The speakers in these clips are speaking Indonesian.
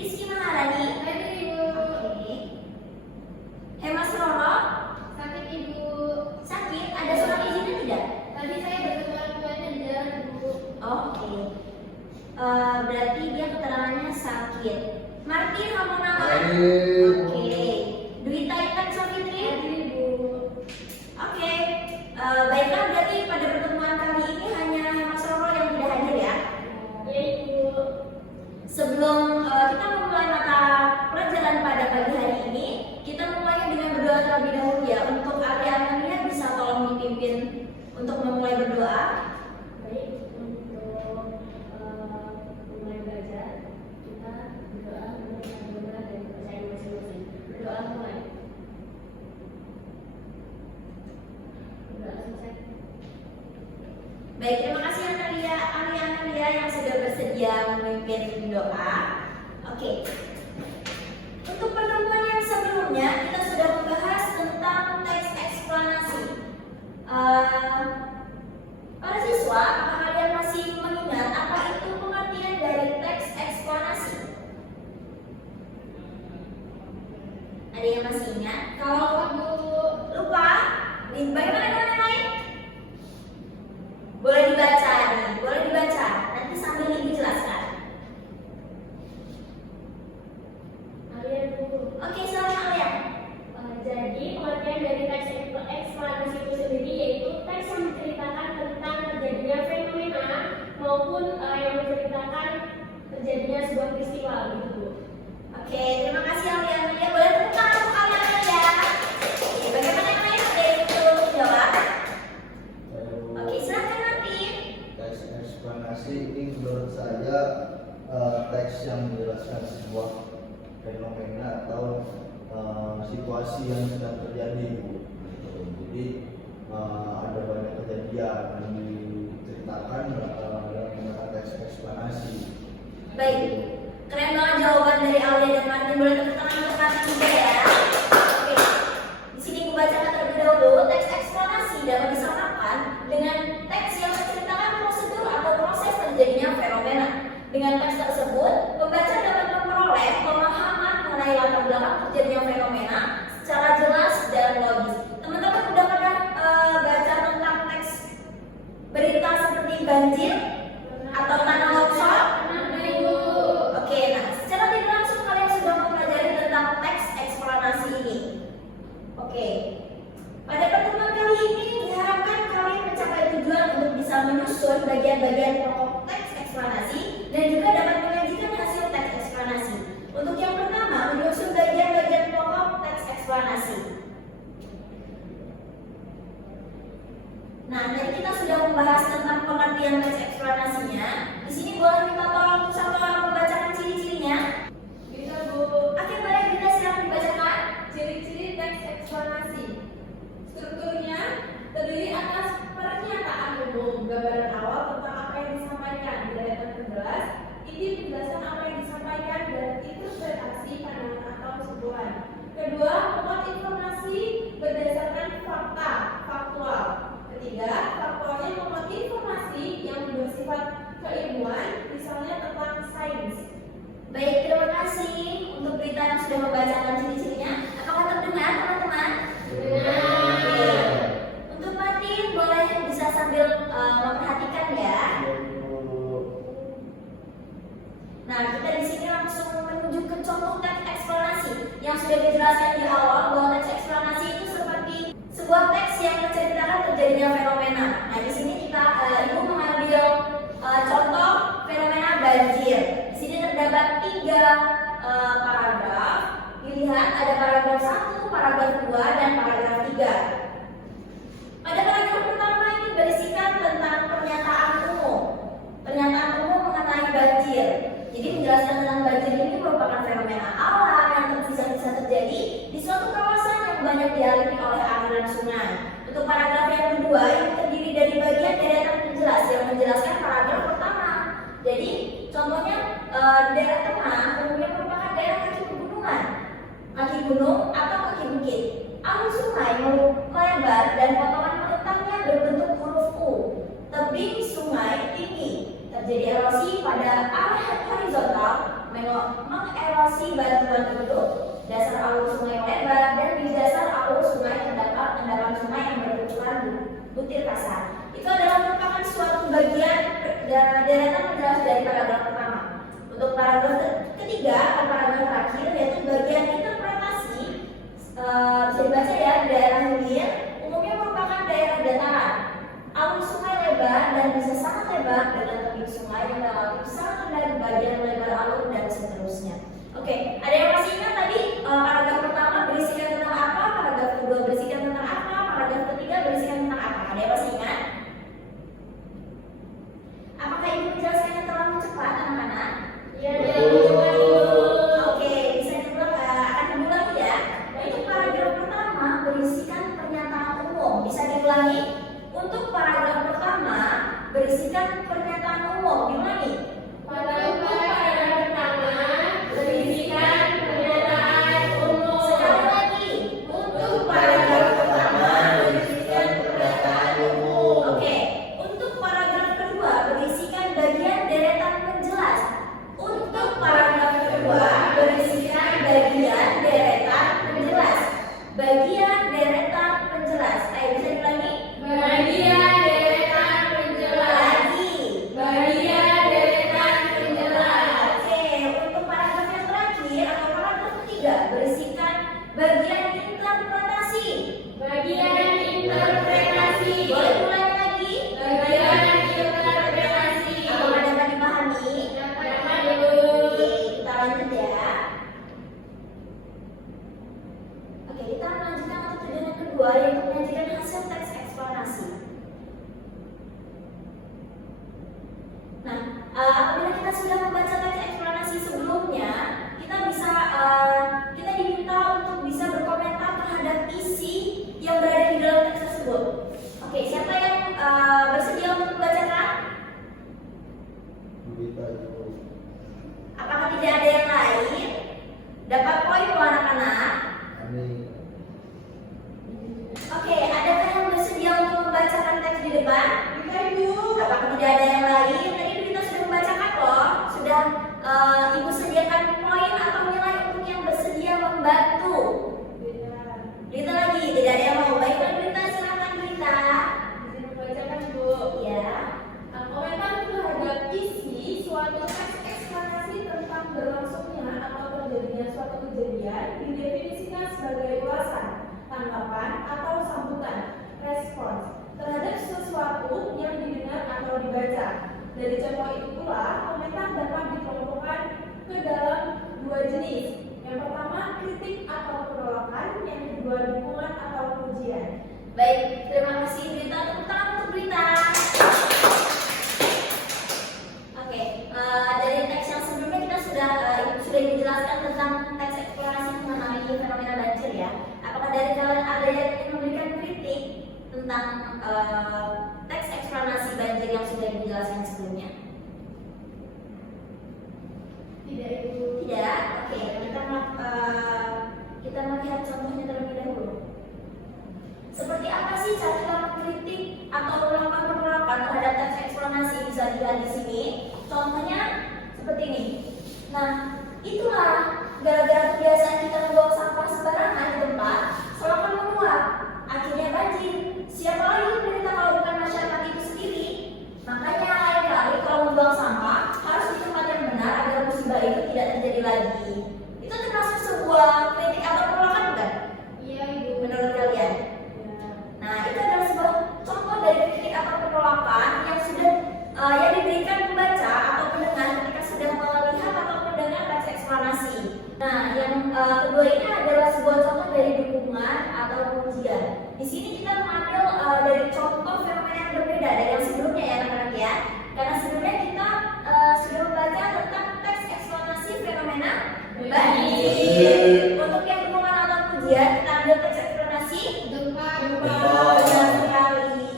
Rizky Maharani. Hadir Ibu. Oke. Hemas Roro. Sakit Ibu. Sakit. Ada surat izinnya tidak? Tadi saya bertemu orang tuanya di jalan Ibu. Oke. Berarti dia keterangannya sakit. Martin Hamonama. Hadir. Oke. Dwi Taitan Safitri. Hadir Ibu. Oke. Baiklah, berarti pada pertemuan kali ini hanya Hemas Roro yang tidak hadir ya. Ya Ibu. Sebelum kita memulai mata pelajaran pada pagi hari ini, kita mulai dengan berdoa terlebih dahulu ya. Untuk Ariana bisa tolong dipimpin untuk memulai berdoa. Baik, untuk mulai belajar kita berdoa menurut agama dan kepercayaan masing-masing. Berdoa mulai. Berdoa selesai. Baik, terima kasih Ariana yang sudah bersedia memimpin doa. Oke. Untuk pertemuan yang sebelumnya kita sudah membahas tentang teks eksplanasi. Para siswa, apakah kalian masih mengingat apa itu pengertian dari teks eksplanasi? Ada yang masih ingat? Kalau lupa, bagaimana dengan yang lain? Boleh dibaca nih, boleh dibaca. Nanti sambil dijelaskan. Alia Ibu. Oke, silakan kalian. Jadi pengertian dari teks eksplanasi itu sendiri yaitu teks yang menceritakan tentang terjadinya fenomena maupun yang menceritakan terjadinya sebuah peristiwa gitu. Oke, terima kasih Alia. Boleh tepuk tangan untuk Alia ya. Oke, bagaimana yang lain? Ada yang belum menjawab? Oke, silakan Martin. Teks eksplanasi ini menurut saya teks yang menjelaskan sebuah fenomena atau situasi yang sedang terjadi, Bu. Jadi ada banyak kejadian yang diceritakan dalam menggunakan teks eksplanasi. Baik, keren banget jawaban dari Alia dan Martin. Boleh tepuk tangan untuk Martin juga ya. Oke, di sini aku bacakan terlebih dahulu. Teks eksplanasi dapat disamakan dengan teks yang menceritakan prosedur atau proses terjadinya fenomena. Dengan teks tersebut, pembaca dapat memperoleh pemahaman mengenai latar belakang terjadinya fenomena secara jelas dan logis. Teman-teman udah pada baca tentang teks berita seperti banjir atau tanah longsor? Oke, nah secara tidak langsung kalian sudah mempelajari tentang teks eksplanasi ini. Oke, pada pertemuan kali ini diharapkan kalian mencapai tujuan untuk bisa menyusun bagian-bagian pokok teks eksplanasi dan juga dapat menyajikan hasil teks eksplanasi. Untuk yang pertama, menyusun bagian-bagian pokok teks eksplanasi. Nah, tadi kita sudah membahas tentang pengertian teks eksplanasinya. Di sini boleh minta tolong satu orang membacakan ciri-cirinya. Bisa Bu. Oke, boleh kita silakan dibacakan. Ciri-ciri teks eksplanasi. Strukturnya terdiri atas pernyataan umum, gambaran awal tentang apa yang disampaikan, deretan penjelas, inti penjelasan apa yang disampaikan dan interpretasi pandangan atau kesimpulan. Kedua, memuat informasi berdasarkan fakta, faktual. Ketiga, faktualnya memuat informasi yang bersifat keilmuan, misalnya tentang sains. Baik, terima kasih untuk berita yang sudah membacakan ciri-cirinya. Apakah terdengar, teman-teman? Oke. Untuk Martin, boleh bisa sambil memperhatikan ya. Nah, kita di sini langsung menuju ke contoh teks eksplanasi yang sudah dijelaskan di awal bahwa teks eksplanasi itu seperti sebuah teks yang menceritakan terjadinya fenomena. Nah, di sini kita Ibu mengambil contoh fenomena banjir. Di sini terdapat 3 paragraf. Dilihat ada paragraf 1, paragraf 2, dan paragraf 3. Pada paragraf pertama ini berisikan tentang pernyataan umum. Pernyataan umum mengenai banjir. Jadi menjelaskan tentang banjir ini merupakan fenomena alam yang bisa terjadi di suatu kawasan yang banyak dialiri oleh aliran sungai. Untuk paragraf yang kedua ini terdiri dari bagian deretan penjelas yang menjelaskan paragraf pertama. Jadi contohnya di daerah tengah umumnya merupakan daerah kaki pegunungan, kaki gunung atau kaki bukit. Alur sungai melebar dan potongan melintangnya berbentuk huruf U. Tebing sungai tinggi. Terjadi erosi pada arah horizontal mengerosi evaluasi bantuan hidup, dasar alur sungai lebar, dan di dasar alur sungai terdapat endapan sungai yang berukuran butir kasar. Itu adalah merupakan suatu bagian deretan penjelasan dari paragraf pertama. Untuk paragraf ketiga atau paragraf terakhir yaitu bagian interpretasi, bisa dibaca ya, daerah hilir umumnya merupakan daerah dataran. Alur sungai lebar dan bisa sangat lebar dengan tebing sungai yang relatif sangat rendah di bagian lebar alur dan seterusnya. Oke, ada yang masih ingat tadi paragraf pertama berisikan tentang apa, paragraf kedua berisikan tentang apa, paragraf ketiga berisikan tentang apa? Ada yang masih ingat? Apakah ibu menjelaskannya terlalu cepat, anak-anak? Ya, Oke, bisa diulang, akan diulang ya. Untuk paragraf pertama berisikan pernyataan umum. Bisa diulangi? Untuk paragraf pertama berisikan pernyataan umum. Diulangi. Paragraf pertama berisikan pernyataan umum. Sekali lagi. Untuk paragraf pertama berisikan pernyataan umum. Oke. Untuk paragraf kedua berisikan bagian deretan penjelas. Untuk paragraf kedua berisikan bagian deretan penjelas. Bagian deretan penjelas. Ayo bisa diulangi. Bagian deretan penjelas. Lagi. Bagian deretan penjelas. Oke, untuk paragraf yang terakhir atau paragraf ketiga berisikan bagian interpretasi. Bagian interpretasi. Boleh ulangi lagi? Bagian interpretasi. Apakah dapat dipahami? Dapat dulu. Oke, kita lanjut ya. Oke, kita melanjutkan untuk tujuan kedua yaitu menyajikan hasil teks eksplanasi. Nah, apabila kita sudah membaca teks eksplanasi sebelumnya, kita diminta untuk bisa berkomentar terhadap isi yang berada di dalam teks tersebut. Oke, siapa yang bersedia untuk membacakan? Berita dulu. Apakah tidak ada yang lain? Dapat poin loh anak-anak. Amin. Oke, adakah yang bersedia untuk membacakan teks di depan? Kita ibu. Apakah tidak ada yang lain? Tadi kita sudah membacakan loh. Sudah ibu sediakan poin atau nilai untuk yang bersedia membantu. Berita lagi, tidak ada yang mau. Baiklah Berita, silakan Berita. Izin membacakan Bu. Ya. Komentar terhadap isi suatu teks eksplanasi tentang berlangsungnya atau terjadinya suatu kejadian didefinisikan sebagai ulasan, tanggapan atau sambutan, respons terhadap sesuatu yang didengar atau dibaca. Dari contoh itu pula, komentar dapat dikelompokkan ke dalam dua jenis. Yang pertama, kritik atau penolakan, yang kedua, dukungan atau pujian. Baik, terima kasih Berita. Tepuk tangan untuk Berita. Oke, dari teks yang sebelumnya kita sudah dijelaskan tentang teks eksplorasi mengenai fenomena banjir ya. Apakah dari kalian ada yang ingin memberikan kritik tentang teks eksplanasi banjir yang sudah dijelaskan sebelumnya? Tidak Ibu. Tidak. Oke, kita melihat contohnya terlebih dahulu. Seperti apa sih cara kita mengkritik atau melakukan penolakan terhadap teks eksplanasi? Bisa dilihat di sini. Contohnya seperti ini. Nah, itulah gara-gara kebiasaan kita membuang sampah sembarangan di tempat, selokan menguap, akhirnya banjir. Siapa lagi yang menderita kalau bukan masyarakat itu sendiri? Makanya lain kali kalau membuang sampah harus di tempat yang benar agar musibah itu tidak terjadi lagi. Itu termasuk sebuah kritik atau penolakan bukan? Iya Ibu. Menurut kalian? Nah, itu adalah sebuah contoh dari kritik atau penolakan yang sudah yang diberikan pembaca atau pendengar ketika sudah melihat atau mendengar teks eksplanasi. Nah, yang kedua ini adalah sebuah contoh dari dukungan atau pujian. Di sini kita mengambil dari contoh fenomena yang berbeda dari yang sebelumnya ya anak-anak ya. Karena sebelumnya kita sudah membaca tentang teks eksplanasi fenomena banjir. Untuk yang dukungan atau pujian kita ambil teks eksplanasi Gempa. benar sekali.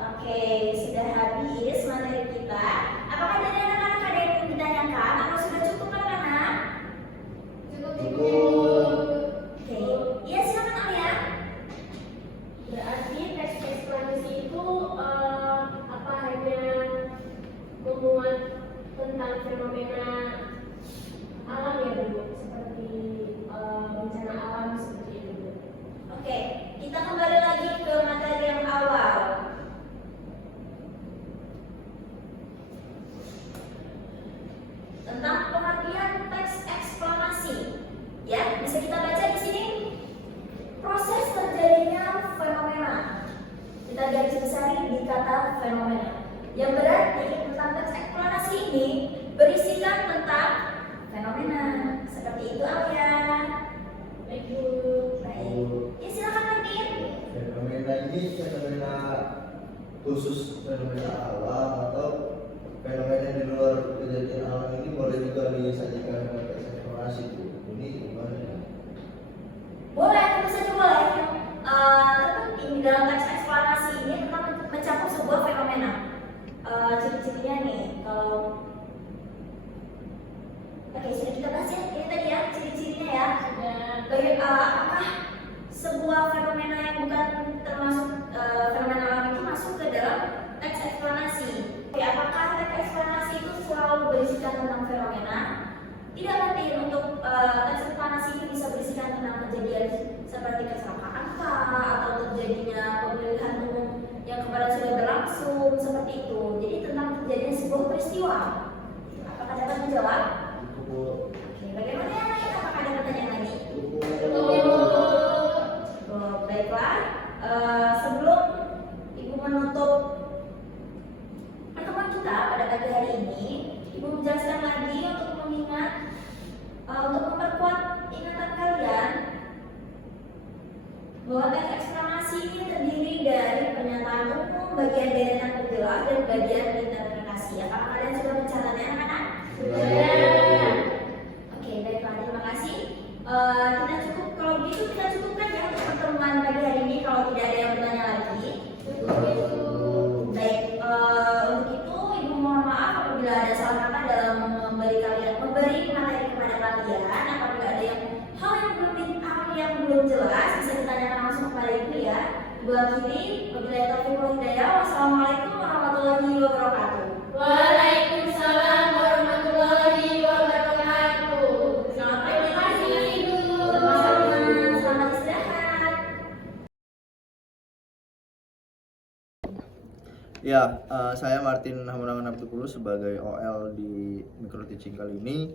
Oke, sudah habis materi kita. Apakah dari anak-anak ada yang ingin ditanyakan atau sudah cukup anak-anak? Cukup. Oke, iya silakan Alia. Berarti teks eksplanasi itu apa hanya memuat tentang fenomena khusus fenomena alam atau fenomena di luar kejadian alam ini boleh juga disajikan dengan teks eksplorasi Bu. Ini gimana ya? Boleh, tentu saja boleh. Terpenting dalam teks eksplorasi ini tentang mencakup sebuah fenomena. Ciri-cirinya nih, kalau oke, sudah kita bahas ya, ini tadi ya ciri-cirinya ya. Apakah sebuah fenomena yang bukan termasuk fenomena alam itu masuk ke dalam teks eksplanasi? Oke, apakah teks eksplanasi itu selalu berisikan tentang fenomena? Tidak penting untuk teks eksplanasi ini bisa berisikan tentang kejadian seperti kecelakaan atau terjadinya pemilihan umum yang kemarin sudah berlangsung seperti itu. Jadi tentang terjadinya sebuah peristiwa. Apakah dapat menjawab? Bu. Oke, bagaimana yang lain? Apakah ada pertanyaan lagi? Bu. Baiklah, sebelum Ibu menutup pertemuan kita pada pagi hari ini, Ibu menjelaskan lagi untuk mengingat, untuk memperkuat ingatan kalian bahwa teks eksplanasi ini terdiri dari pernyataan umum, bagian deretan penjelas, dan bagian interpretasi. Apakah kalian sudah mencatatnya, anak-anak? Sudah. Oke, baiklah, terima kasih. Kita cukup, kalau begitu kita cukupkan ya untuk pertemuan pagi hari ini kalau tidak ada yang bertanya lagi. Baik, untuk itu Ibu mohon maaf apabila ada salah kata dalam memberi materi kepada kalian. Apabila ada hal yang belum jelas bisa ditanyakan langsung kepada Ibu ya. Ibu akhiri, wabillahi taufiq wal hidayah. Wassalamualaikum warahmatullahi wabarakatuh. Waalaikumsalam warahmatullahi wabarakatuh. Terima kasih Ibu. Selamat istirahat. Ya, saya Martin Hamunangan Abdul sebagai OL di micro teaching kali ini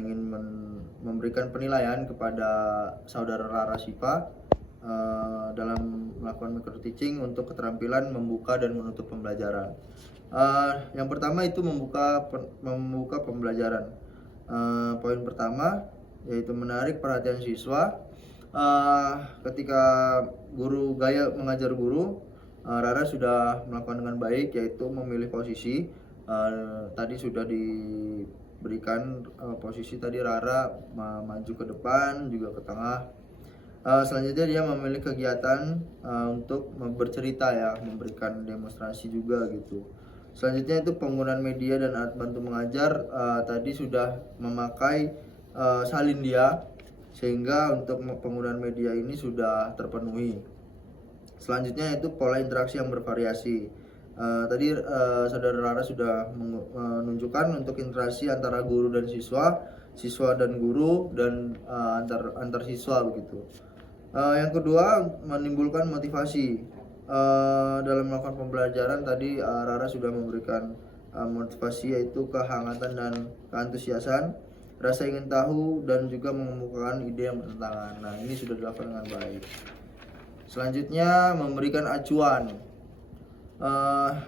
ingin memberikan penilaian kepada saudara Rara Siva dalam melakukan micro teaching untuk keterampilan membuka dan menutup pembelajaran. Yang pertama itu membuka pembelajaran. Poin pertama yaitu menarik perhatian siswa. Ketika gaya mengajar guru, Rara sudah melakukan dengan baik, yaitu memilih posisi. Tadi sudah diberikan posisi tadi Rara maju ke depan juga ke tengah. Selanjutnya dia memilih kegiatan untuk bercerita ya, memberikan demonstrasi juga gitu. Selanjutnya itu penggunaan media dan alat bantu mengajar. Tadi sudah memakai salin dia, sehingga untuk penggunaan media ini sudah terpenuhi. Selanjutnya itu pola interaksi yang bervariasi. Tadi saudara Rara sudah menunjukkan untuk interaksi antara guru dan siswa dan guru, dan antar siswa begitu. Yang kedua, menimbulkan motivasi dalam melakukan pembelajaran. Tadi Rara sudah memberikan motivasi, yaitu kehangatan dan keantusiasan, rasa ingin tahu, dan juga mengemukakan ide yang bertentangan. Nah, ini sudah dilakukan dengan baik. Selanjutnya, memberikan acuan.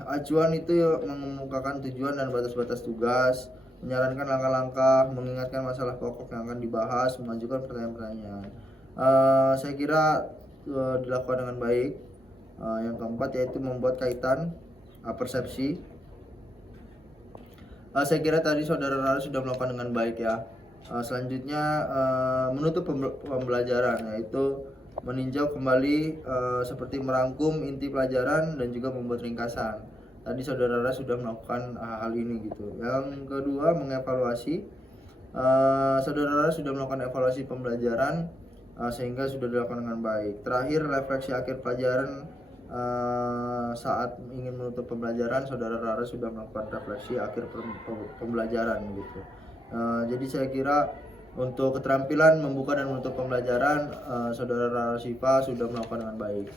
Acuan itu mengemukakan tujuan dan batas-batas tugas, menyarankan langkah-langkah, mengingatkan masalah pokok yang akan dibahas, mengajukan pertanyaan-pertanyaan. Saya kira dilakukan dengan baik. Yang keempat yaitu membuat kaitan persepsi. Saya kira tadi saudara Rara sudah melakukan dengan baik ya. Selanjutnya menutup pembelajaran, yaitu meninjau kembali seperti merangkum inti pelajaran dan juga membuat ringkasan. Tadi saudara Rara sudah melakukan hal ini gitu. Yang kedua, mengevaluasi. Saudara Rara sudah melakukan evaluasi pembelajaran sehingga sudah dilakukan dengan baik. Terakhir, refleksi akhir pelajaran. Saat ingin menutup pembelajaran, saudara Rara sudah melakukan refleksi akhir pembelajaran gitu. Jadi saya kira untuk keterampilan membuka dan menutup pembelajaran, saudara Rara Siva sudah melakukan dengan baik.